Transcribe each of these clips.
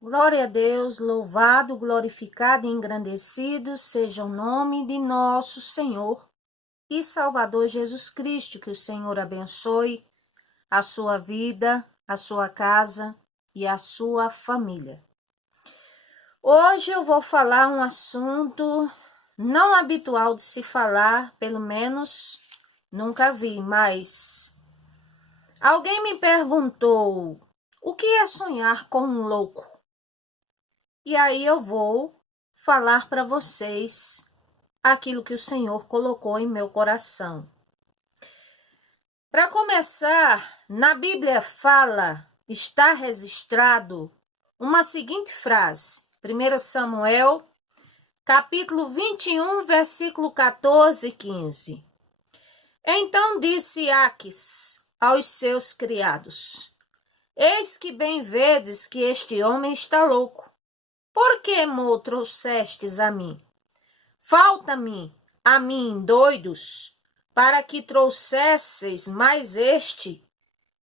Glória a Deus, louvado, glorificado e engrandecido seja o nome de nosso Senhor e Salvador Jesus Cristo. Que o Senhor abençoe a sua vida, a sua casa e a sua família. Hoje eu vou falar um assunto não habitual de se falar, pelo menos nunca vi, mas alguém me perguntou: o que é sonhar com um louco? E aí eu vou falar para vocês aquilo que o Senhor colocou em meu coração. Para começar, na Bíblia está registrado uma seguinte frase, 1 Samuel, capítulo 21, versículo 14 e 15. Então disse Aques aos seus criados: Eis que bem vedes que este homem está louco. Por que mo trouxestes a mim? Falta-me a mim, doidos, para que trouxesseis mais este,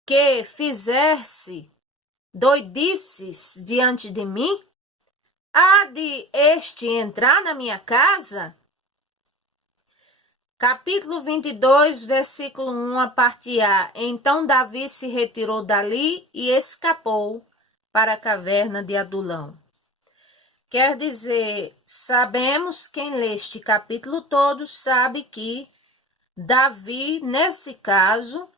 que fizesse doidices diante de mim? Há de este entrar na minha casa? Capítulo 22, versículo 1, a parte A. Então Davi se retirou dali e escapou para a caverna de Adulão. Quer dizer, sabemos, quem lê este capítulo todo sabe que Davi, nesse caso,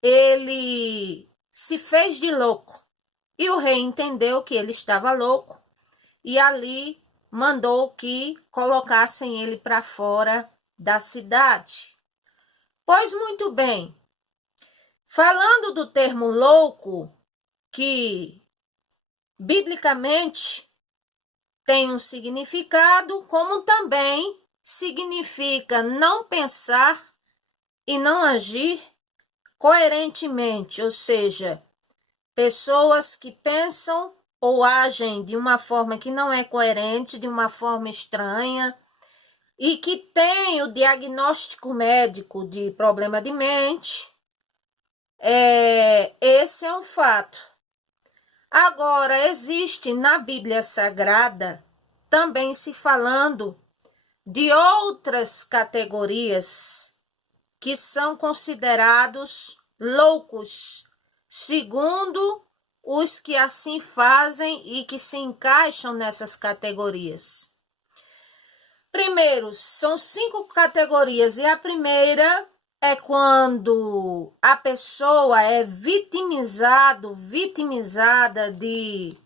ele se fez de louco. E o rei entendeu que ele estava louco e ali mandou que colocassem ele para fora da cidade. Pois muito bem, falando do termo louco, que biblicamente tem um significado, como também significa não pensar e não agir coerentemente, ou seja, pessoas que pensam ou agem de uma forma que não é coerente, de uma forma estranha, e que tem o diagnóstico médico de problema de mente, esse é um fato. Agora, existe na Bíblia Sagrada também se falando de outras categorias que são considerados loucos, segundo os que assim fazem e que se encaixam nessas categorias. Primeiro, são 5 categorias e a primeira é quando a pessoa é vitimizada de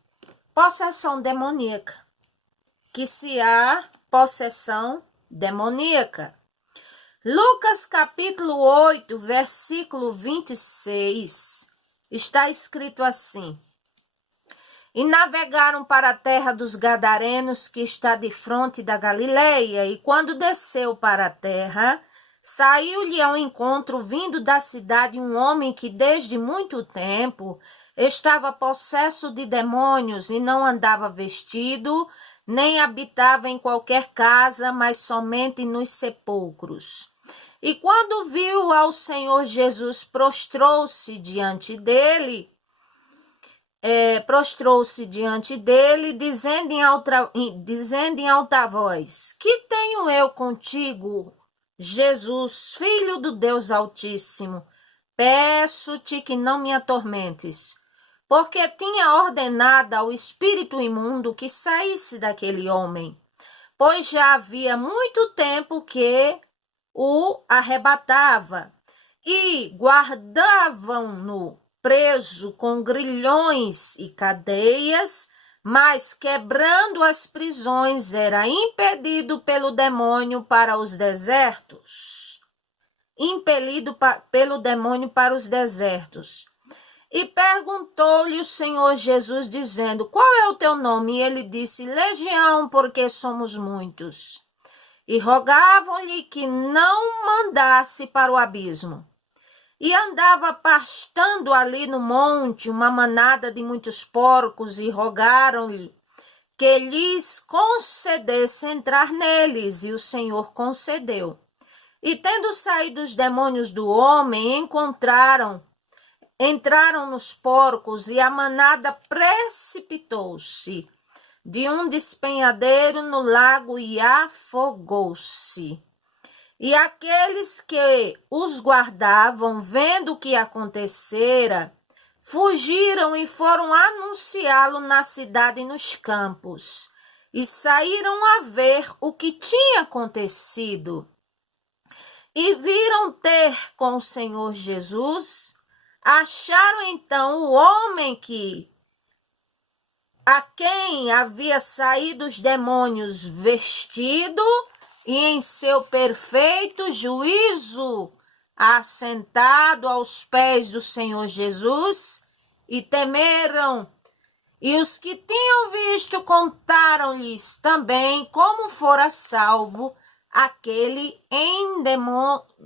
possessão demoníaca, que se há possessão demoníaca. Lucas capítulo 8, versículo 26, está escrito assim: E navegaram para a terra dos Gadarenos, que está defronte da Galileia, e quando desceu para a terra, saiu-lhe ao encontro, vindo da cidade, um homem que desde muito tempo estava possesso de demônios e não andava vestido, nem habitava em qualquer casa, mas somente nos sepulcros. E quando viu ao Senhor Jesus, prostrou-se diante dele, dizendo em alta voz: Que tenho eu contigo, Jesus, Filho do Deus Altíssimo? Peço-te que não me atormentes, porque tinha ordenado ao espírito imundo que saísse daquele homem, pois já havia muito tempo que o arrebatava, e guardavam-no preso com grilhões e cadeias, mas quebrando as prisões era impelido pelo demônio para os desertos. Pelo demônio para os desertos. E perguntou-lhe o Senhor Jesus, dizendo: Qual é o teu nome? E ele disse: Legião, porque somos muitos. E rogavam-lhe que não mandasse para o abismo. E andava pastando ali no monte uma manada de muitos porcos, e rogaram-lhe que lhes concedesse entrar neles, e o Senhor concedeu. E tendo saído os demônios do homem, encontraram entraram nos porcos e a manada precipitou-se de um despenhadeiro no lago e afogou-se. E aqueles que os guardavam, vendo o que acontecera, fugiram e foram anunciá-lo na cidade e nos campos, e saíram a ver o que tinha acontecido. E viram ter com o Senhor Jesus, acharam então o homem a quem havia saído os demônios vestido e em seu perfeito juízo, assentado aos pés do Senhor Jesus, e temeram. E os que tinham visto contaram-lhes também como fora salvo aquele endemoniado.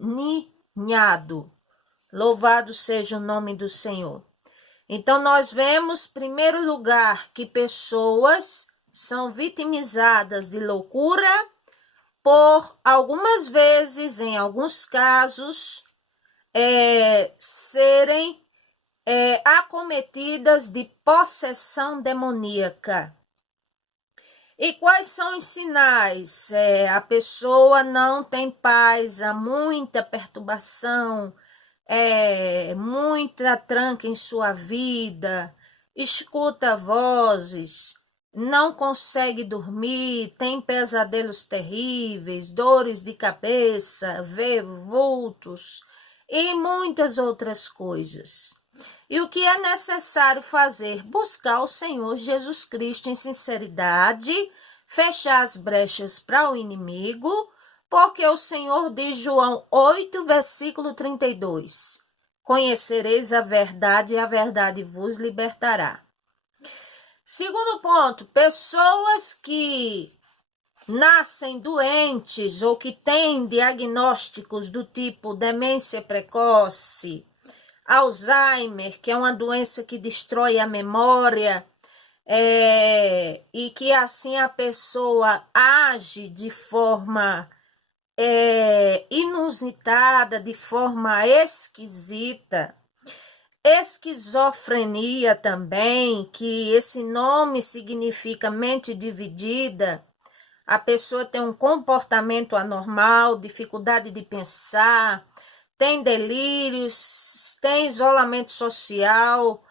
Louvado seja o nome do Senhor. Então, nós vemos, em primeiro lugar, que pessoas são vitimizadas de loucura por, algumas vezes, em alguns casos, serem acometidas de possessão demoníaca. E quais são os sinais? A pessoa não tem paz, há muita perturbação, muita tranca em sua vida, escuta vozes, não consegue dormir, tem pesadelos terríveis, dores de cabeça, vê vultos e muitas outras coisas. E o que é necessário fazer? Buscar o Senhor Jesus Cristo em sinceridade, fechar as brechas para o inimigo, porque o Senhor diz, João 8, versículo 32, conhecereis a verdade e a verdade vos libertará. Segundo ponto, pessoas que nascem doentes ou que têm diagnósticos do tipo demência precoce, Alzheimer, que é uma doença que destrói a memória, e que assim a pessoa age de forma inusitada, de forma esquisita. Esquizofrenia também, que esse nome significa mente dividida. A pessoa tem um comportamento anormal, dificuldade de pensar, tem delírios, tem isolamento social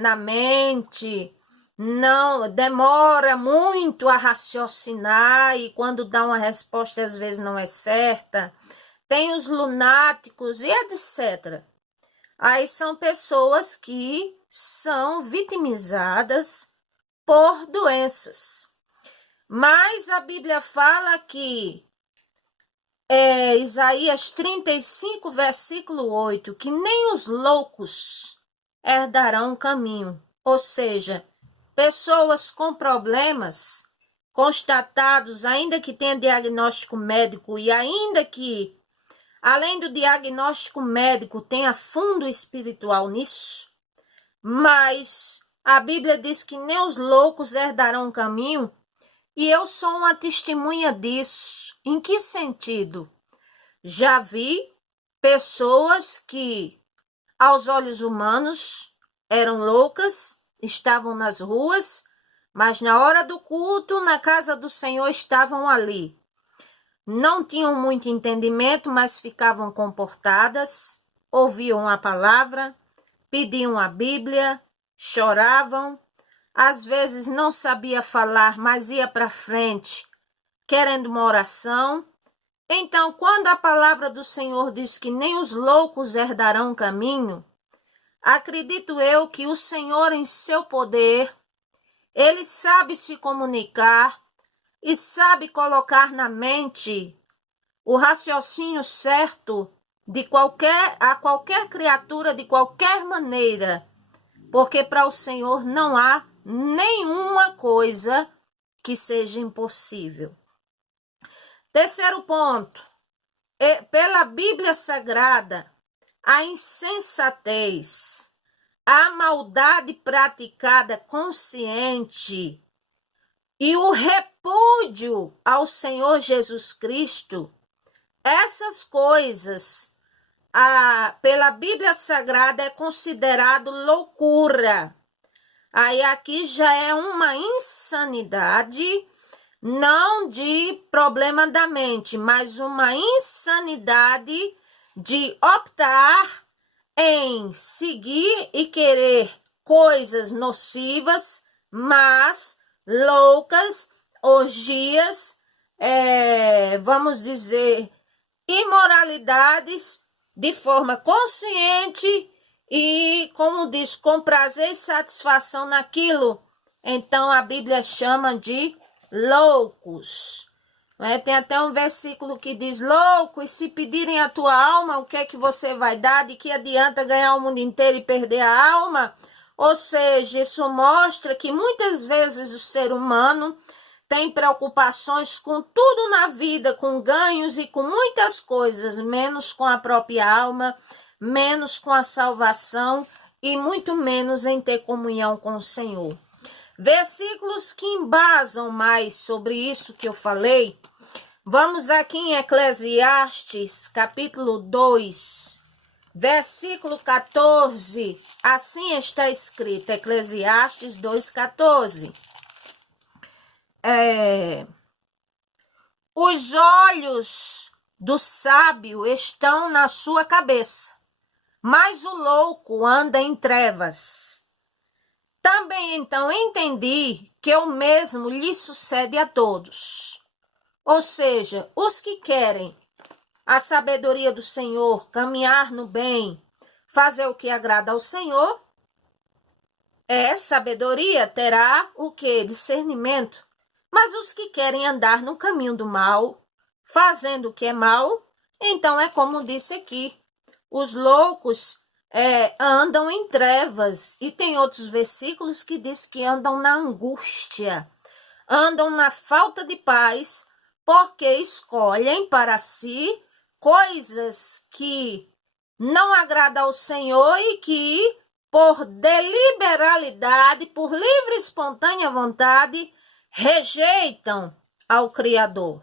na mente, não demora muito a raciocinar e quando dá uma resposta às vezes não é certa, tem os lunáticos e etc. Aí são pessoas que são vitimizadas por doenças. Mas a Bíblia fala que Isaías 35, versículo 8, que nem os loucos herdarão o caminho. Ou seja, pessoas com problemas constatados, ainda que tenha diagnóstico médico e ainda que, além do diagnóstico médico, tenha fundo espiritual nisso, mas a Bíblia diz que nem os loucos herdarão o caminho, e eu sou uma testemunha disso. Em que sentido? Já vi pessoas que, aos olhos humanos, eram loucas, estavam nas ruas, mas na hora do culto, na casa do Senhor, estavam ali. Não tinham muito entendimento, mas ficavam comportadas, ouviam a palavra, pediam a Bíblia, choravam, às vezes não sabia falar, mas ia para frente, querendo uma oração. Então, quando a palavra do Senhor diz que nem os loucos herdarão o caminho, acredito eu que o Senhor, em seu poder, ele sabe se comunicar e sabe colocar na mente o raciocínio certo de qualquer criatura, de qualquer maneira, porque para o Senhor não há nenhuma coisa que seja impossível. Terceiro ponto, pela Bíblia Sagrada, a insensatez, a maldade praticada consciente e o repúdio ao Senhor Jesus Cristo, essas coisas pela Bíblia Sagrada é considerado loucura. Aí aqui já é uma insanidade, não de problema da mente, mas uma insanidade de optar em seguir e querer coisas nocivas, mas loucas, orgias, vamos dizer, imoralidades de forma consciente e, como diz, com prazer e satisfação naquilo. Então a Bíblia chama de loucos. Tem até um versículo que diz: louco, e se pedirem a tua alma, o que é que você vai dar? De que adianta ganhar o mundo inteiro e perder a alma? Ou seja, isso mostra que muitas vezes o ser humano tem preocupações com tudo na vida, com ganhos e com muitas coisas, menos com a própria alma, menos com a salvação e muito menos em ter comunhão com o Senhor. Versículos que embasam mais sobre isso que eu falei. Vamos aqui em Eclesiastes, capítulo 2, versículo 14. Assim está escrito, Eclesiastes 2:14. Os olhos do sábio estão na sua cabeça, mas o louco anda em trevas. Também então entendi que o mesmo lhe sucede a todos. Ou seja, os que querem a sabedoria do Senhor, caminhar no bem, fazer o que agrada ao Senhor, sabedoria, terá o quê? Discernimento. Mas os que querem andar no caminho do mal, fazendo o que é mal, então é como disse aqui, os loucos andam em trevas. E tem outros versículos que diz que andam na angústia, andam na falta de paz, porque escolhem para si coisas que não agradam ao Senhor e que, por deliberalidade, por livre e espontânea vontade, rejeitam ao Criador.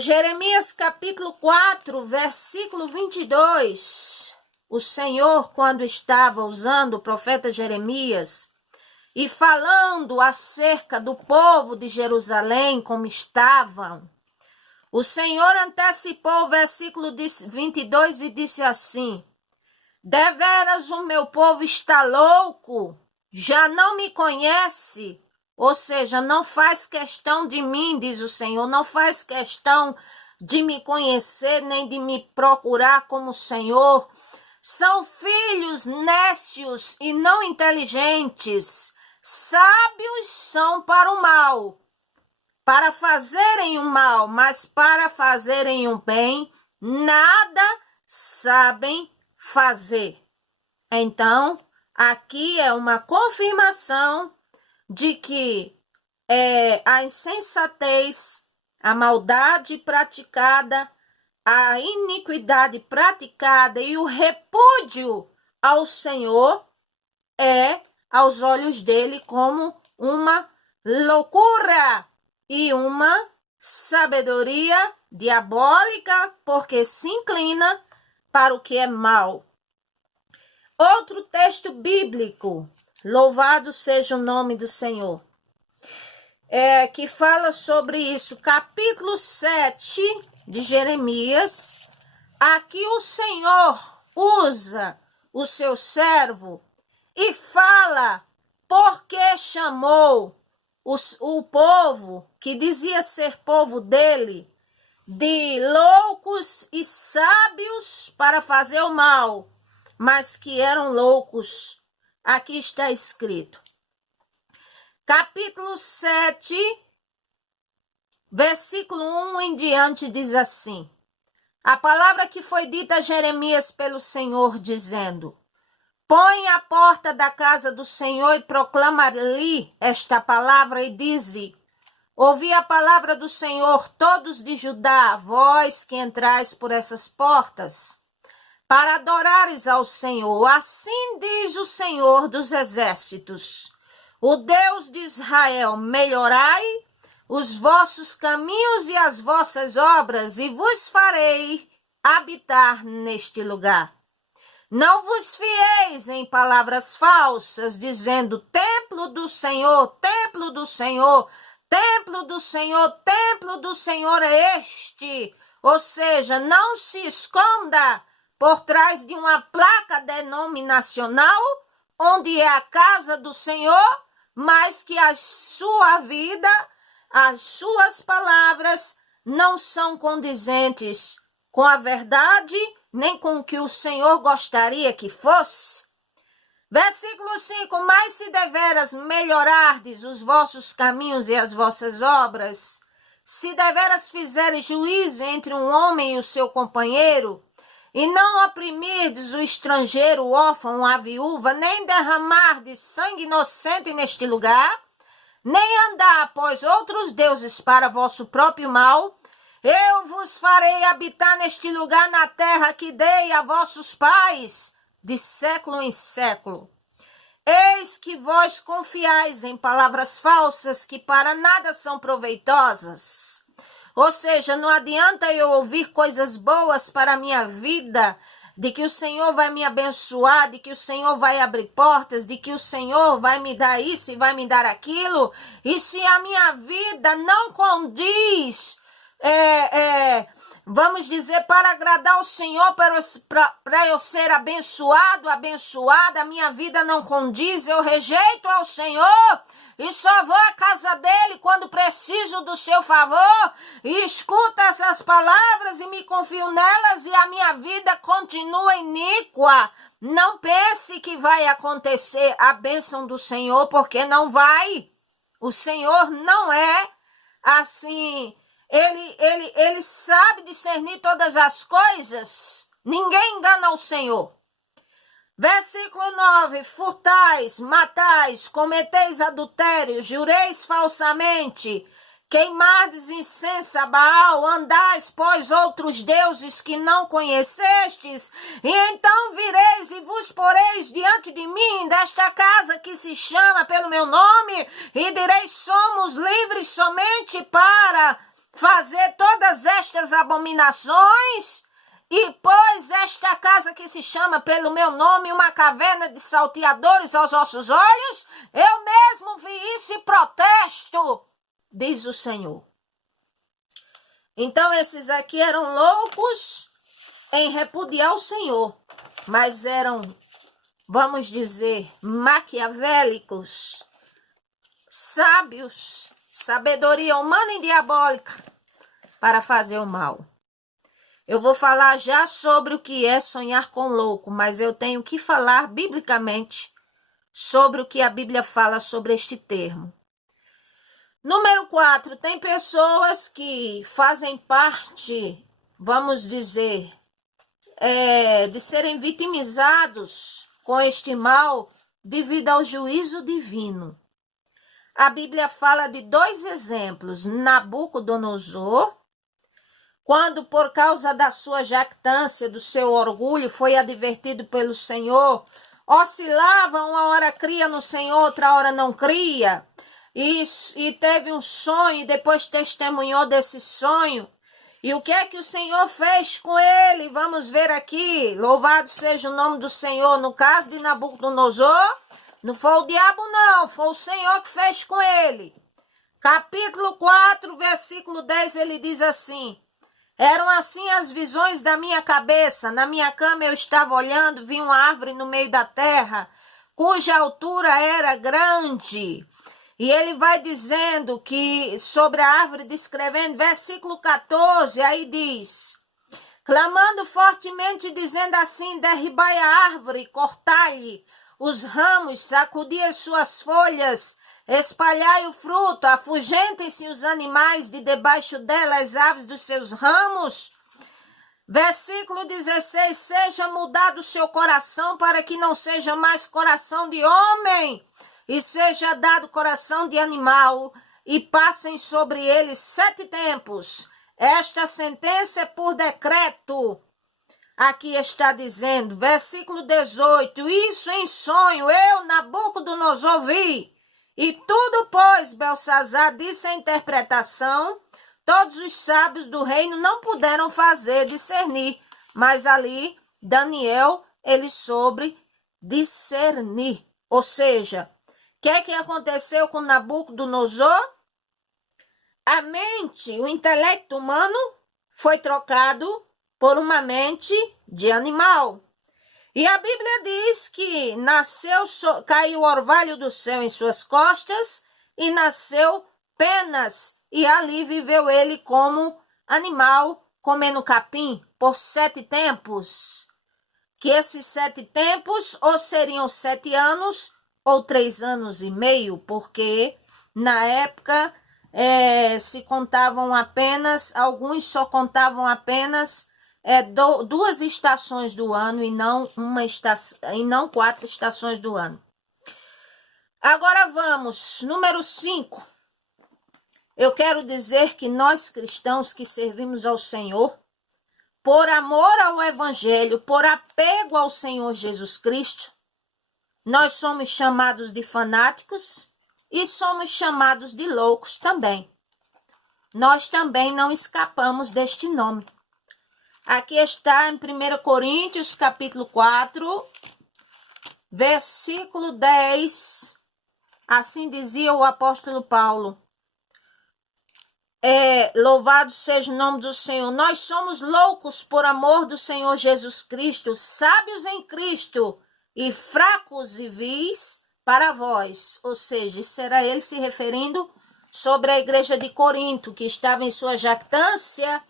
Jeremias capítulo 4, versículo 22. O Senhor, quando estava usando o profeta Jeremias e falando acerca do povo de Jerusalém, como estavam, o Senhor antecipou o versículo 22 e disse assim: deveras o meu povo está louco, já não me conhece, ou seja, não faz questão de mim, diz o Senhor, não faz questão de me conhecer, nem de me procurar como Senhor. São filhos nécios e não inteligentes, sábios são para o mal, para fazerem o mal, mas para fazerem o bem, nada sabem fazer. Então, aqui é uma confirmação de que a insensatez, a maldade praticada, a iniquidade praticada e o repúdio ao Senhor aos olhos dele, como uma loucura e uma sabedoria diabólica, porque se inclina para o que é mal. Outro texto bíblico, louvado seja o nome do Senhor, que fala sobre isso, capítulo 7 de Jeremias. Aqui o Senhor usa o seu servo e fala porque chamou o povo, que dizia ser povo dele, de loucos e sábios para fazer o mal, mas que eram loucos. Aqui está escrito. Capítulo 7, versículo 1 em diante diz assim: a palavra que foi dita a Jeremias pelo Senhor, dizendo: põe à porta da casa do Senhor e proclama-lhe esta palavra e dize: ouvi a palavra do Senhor, todos de Judá, vós que entrais por essas portas, para adorares ao Senhor. Assim diz o Senhor dos exércitos, o Deus de Israel: melhorai os vossos caminhos e as vossas obras, e vos farei habitar neste lugar. Não vos fieis em palavras falsas, dizendo templo do Senhor, templo do Senhor, templo do Senhor, templo do Senhor é este. Ou seja, não se esconda por trás de uma placa denominacional, onde é a casa do Senhor, mas que a sua vida, as suas palavras não são condizentes com a verdade, nem com o que o Senhor gostaria que fosse. Versículo 5, mas se deveras melhorardes os vossos caminhos e as vossas obras, se deveras fizeres juízo entre um homem e o seu companheiro, e não oprimirdes o estrangeiro, o órfão, a viúva, nem derramardes sangue inocente neste lugar, nem andar após outros deuses para vosso próprio mal, eu vos farei habitar neste lugar na terra que dei a vossos pais, de século em século. Eis que vós confiais em palavras falsas que para nada são proveitosas. Ou seja, não adianta eu ouvir coisas boas para a minha vida, de que o Senhor vai me abençoar, de que o Senhor vai abrir portas, de que o Senhor vai me dar isso e vai me dar aquilo, e se a minha vida não condiz, vamos dizer, para agradar o Senhor, para eu ser abençoado, abençoada, a minha vida não condiz, eu rejeito ao Senhor e só vou à casa dele quando preciso do seu favor, e escuto essas palavras e me confio nelas e a minha vida continua iníqua. Não pense que vai acontecer a bênção do Senhor, porque não vai. O Senhor não é assim. Ele sabe discernir todas as coisas. Ninguém engana o Senhor. Versículo 9. Furtais, matais, cometeis adultério, jureis falsamente, queimardes incenso a Baal, andais, pois, outros deuses que não conhecestes, e então vireis e vos poreis diante de mim, desta casa que se chama pelo meu nome, e direis, somos livres somente para fazer todas estas abominações, e pôs esta casa que se chama pelo meu nome uma caverna de salteadores aos vossos olhos, eu mesmo vi isso e protesto, diz o Senhor. Então esses aqui eram loucos em repudiar o Senhor, mas eram, vamos dizer, maquiavélicos, sábios, sabedoria humana e diabólica para fazer o mal. Eu vou falar já sobre o que é sonhar com louco, mas eu tenho que falar biblicamente sobre o que a Bíblia fala sobre este termo. Número 4, tem pessoas que fazem parte, vamos dizer, de serem vitimizados com este mal devido ao juízo divino. A Bíblia fala de 2 exemplos, Nabucodonosor, quando por causa da sua jactância, do seu orgulho, foi advertido pelo Senhor, oscilava, uma hora cria no Senhor, outra hora não cria, e teve um sonho, e depois testemunhou desse sonho. E o que é que o Senhor fez com ele? Vamos ver aqui, louvado seja o nome do Senhor. No caso de Nabucodonosor, não foi o diabo não, foi o Senhor que fez com ele. Capítulo 4, versículo 10, ele diz assim: eram assim as visões da minha cabeça. Na minha cama eu estava olhando, vi uma árvore no meio da terra, cuja altura era grande. E ele vai dizendo que sobre a árvore, descrevendo, versículo 14, aí diz: clamando fortemente, dizendo assim: derribai a árvore, cortai-lhe os ramos, sacudi as suas folhas, espalhai o fruto, afugentem-se os animais de debaixo dela, as aves dos seus ramos. Versículo 16, seja mudado o seu coração, para que não seja mais coração de homem, e seja dado coração de animal, e passem sobre ele 7 tempos. Esta sentença é por decreto. Aqui está dizendo, versículo 18, isso em sonho eu, Nabucodonosor, vi. E tudo, pois, Belsazar disse a interpretação, todos os sábios do reino não puderam fazer discernir mas ali Daniel, ele soube discernir. Ou seja, o que aconteceu com Nabucodonosor? A mente, o intelecto humano foi trocado por uma mente de animal. E a Bíblia diz que caiu o orvalho do céu em suas costas e nasceu penas. E ali viveu ele como animal, comendo capim por 7 tempos. Que esses 7 tempos ou seriam 7 anos ou 3 anos e meio, porque na época se contavam apenas, alguns só contavam apenas 2 estações do ano e não 4 estações do ano. Agora vamos, número 5. Eu quero dizer que nós cristãos que servimos ao Senhor, por amor ao Evangelho, por apego ao Senhor Jesus Cristo, nós somos chamados de fanáticos e somos chamados de loucos também. Nós também não escapamos deste nome. Aqui está em 1 Coríntios, capítulo 4, versículo 10. Assim dizia o apóstolo Paulo. Louvado seja o nome do Senhor. Nós somos loucos por amor do Senhor Jesus Cristo, sábios em Cristo e fracos e vis para vós. Ou seja, isso era ele se referindo sobre a igreja de Corinto, que estava em sua jactância,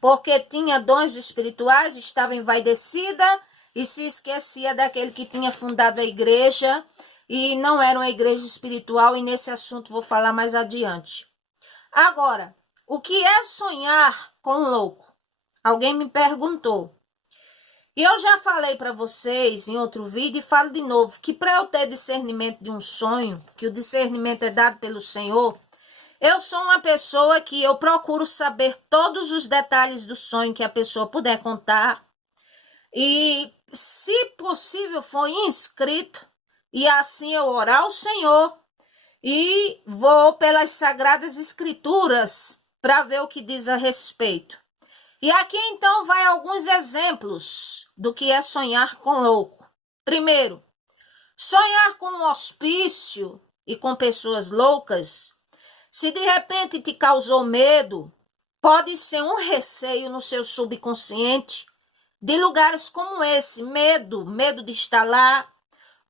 porque tinha dons espirituais, estava envaidecida e se esquecia daquele que tinha fundado a igreja e não era uma igreja espiritual, e nesse assunto vou falar mais adiante. Agora, o que é sonhar com louco? Alguém me perguntou. E eu já falei para vocês em outro vídeo e falo de novo, que para eu ter discernimento de um sonho, que o discernimento é dado pelo Senhor, eu sou uma pessoa que eu procuro saber todos os detalhes do sonho que a pessoa puder contar. E, se possível, for inscrito, e assim eu orar ao Senhor e vou pelas Sagradas Escrituras para ver o que diz a respeito. E aqui então vai alguns exemplos do que é sonhar com louco. Primeiro, sonhar com um hospício e com pessoas loucas, se de repente te causou medo, pode ser um receio no seu subconsciente de lugares como esse, medo de estar lá,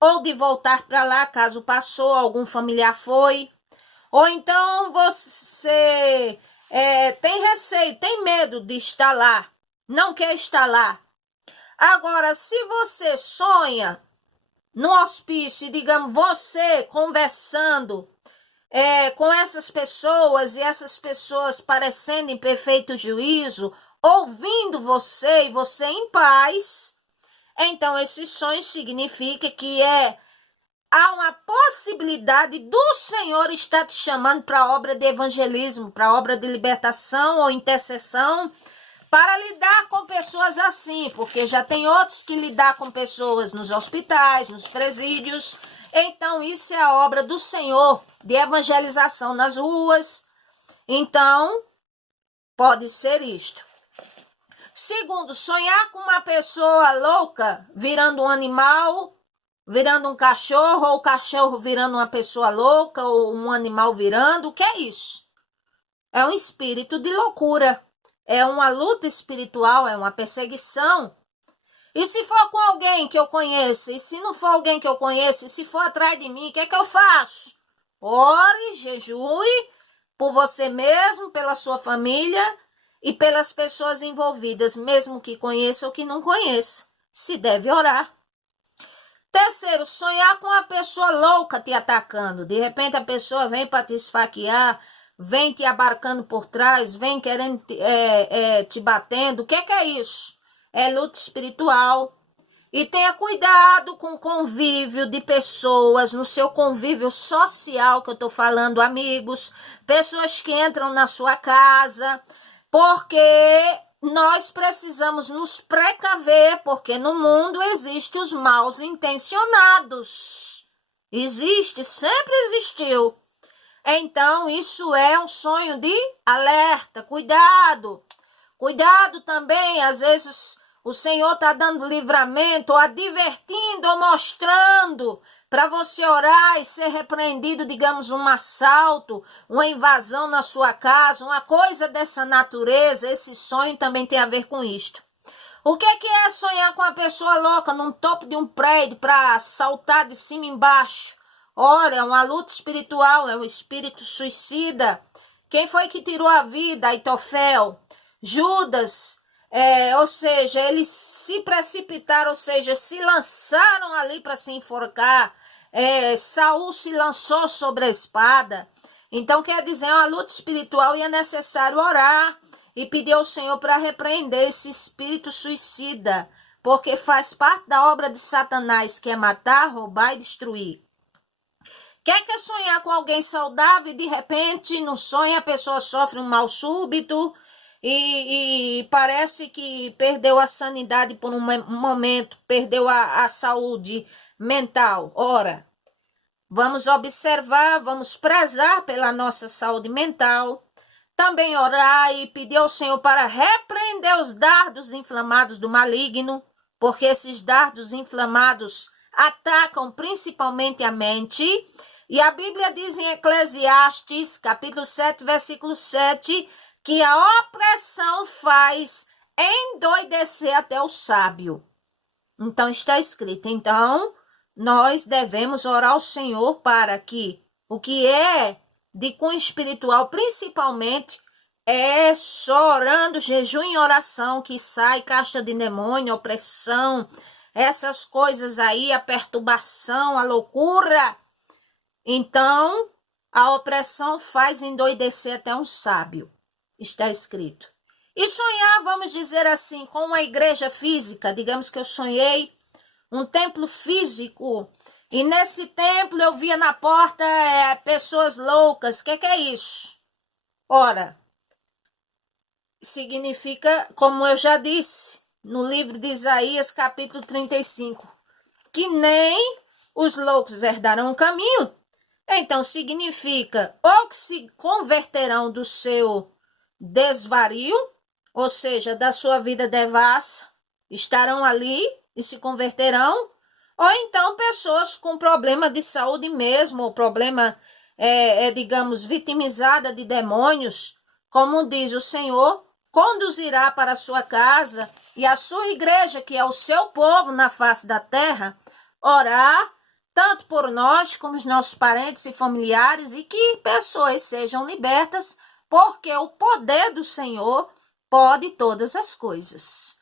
ou de voltar para lá caso passou, algum familiar foi. Ou então você tem receio, tem medo de estar lá, não quer estar lá. Agora, se você sonha no hospício, digamos, você conversando com essas pessoas e essas pessoas parecendo em perfeito juízo, ouvindo você e você em paz, então esse sonho significa que há uma possibilidade do Senhor estar te chamando para a obra de evangelismo, para a obra de libertação ou intercessão, para lidar com pessoas assim, porque já tem outros que lidar com pessoas nos hospitais, nos presídios. Então isso é a obra do Senhor de evangelização nas ruas. Então pode ser isto. Segundo, sonhar com uma pessoa louca virando um animal, virando um cachorro, ou o cachorro virando uma pessoa louca, ou um animal virando. O que é isso? É um espírito de loucura. É uma luta espiritual, é uma perseguição. E se for com alguém que eu conheço, e se não for alguém que eu conheço, e se for atrás de mim, o que é que eu faço? Ore, jejue por você mesmo, pela sua família e pelas pessoas envolvidas, mesmo que conheça ou que não conheça. Se deve orar. Terceiro, sonhar com uma pessoa louca te atacando. De repente a pessoa vem para te esfaquear, vem te abarcando por trás, vem querendo te batendo. O que é isso? É luta espiritual. E tenha cuidado com o convívio de pessoas, no seu convívio social, que eu estou falando, amigos, pessoas que entram na sua casa, porque nós precisamos nos precaver, porque no mundo existem os maus intencionados. Existe, sempre existiu. Então, isso é um sonho de alerta, cuidado. Cuidado também, às vezes O Senhor está dando livramento, ou advertindo, ou mostrando para você orar e ser repreendido, digamos, um assalto, uma invasão na sua casa, uma coisa dessa natureza. Esse sonho também tem a ver com isto. O que é sonhar com uma pessoa louca num topo de um prédio para saltar de cima embaixo? Ora, é uma luta espiritual, é um espírito suicida. Quem foi que tirou a vida? Aitofel. Judas, ou seja, eles se precipitaram, ou seja, se lançaram ali para se enforcar. Saul se lançou sobre a espada. Então, quer dizer, é uma luta espiritual e é necessário orar e pedir ao Senhor para repreender esse espírito suicida, porque faz parte da obra de Satanás, que é matar, roubar e destruir. Quer sonhar com alguém saudável e de repente no sonho a pessoa sofre um mal súbito e parece que perdeu a sanidade por um momento, perdeu a saúde mental. Ora, vamos observar, vamos prezar pela nossa saúde mental, também orar e pedir ao Senhor para repreender os dardos inflamados do maligno, porque esses dardos inflamados atacam principalmente a mente. E a Bíblia diz em Eclesiastes, capítulo 7, versículo 7, que a opressão faz endoidecer até o sábio. Então está escrito. Então, nós devemos orar ao Senhor para que o que é de cunho espiritual, principalmente, é só orando, jejum e oração que sai caixa de demônio, opressão, essas coisas aí, a perturbação, a loucura. Então, a opressão faz endoidecer até um sábio, está escrito. E sonhar, vamos dizer assim, com uma igreja física, digamos que eu sonhei um templo físico, e nesse templo eu via na porta pessoas loucas. O que é isso? Ora, significa, como eu já disse, no livro de Isaías, capítulo 35, que nem os loucos herdarão o caminho. Então, significa ou que se converterão do seu desvario, ou seja, da sua vida devassa, estarão ali e se converterão, ou então pessoas com problema de saúde mesmo, ou problema, digamos, vitimizada de demônios, como diz o Senhor, conduzirá para a sua casa e a sua igreja, que é o seu povo na face da terra, orar tanto por nós como os nossos parentes e familiares, e que pessoas sejam libertas, porque o poder do Senhor pode todas as coisas.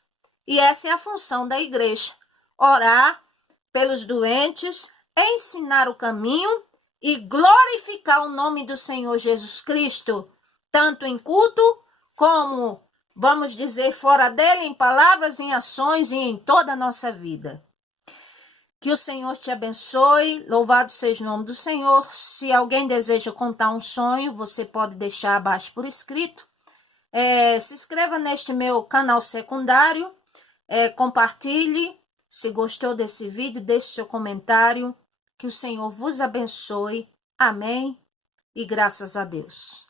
E essa é a função da igreja, orar pelos doentes, ensinar o caminho e glorificar o nome do Senhor Jesus Cristo, tanto em culto como, vamos dizer, fora dele, em palavras, em ações e em toda a nossa vida. Que o Senhor te abençoe, louvado seja o nome do Senhor. Se alguém deseja contar um sonho, você pode deixar abaixo por escrito. Se inscreva neste meu canal secundário, compartilhe. Se gostou desse vídeo, deixe seu comentário. Que o Senhor vos abençoe. Amém. E graças a Deus.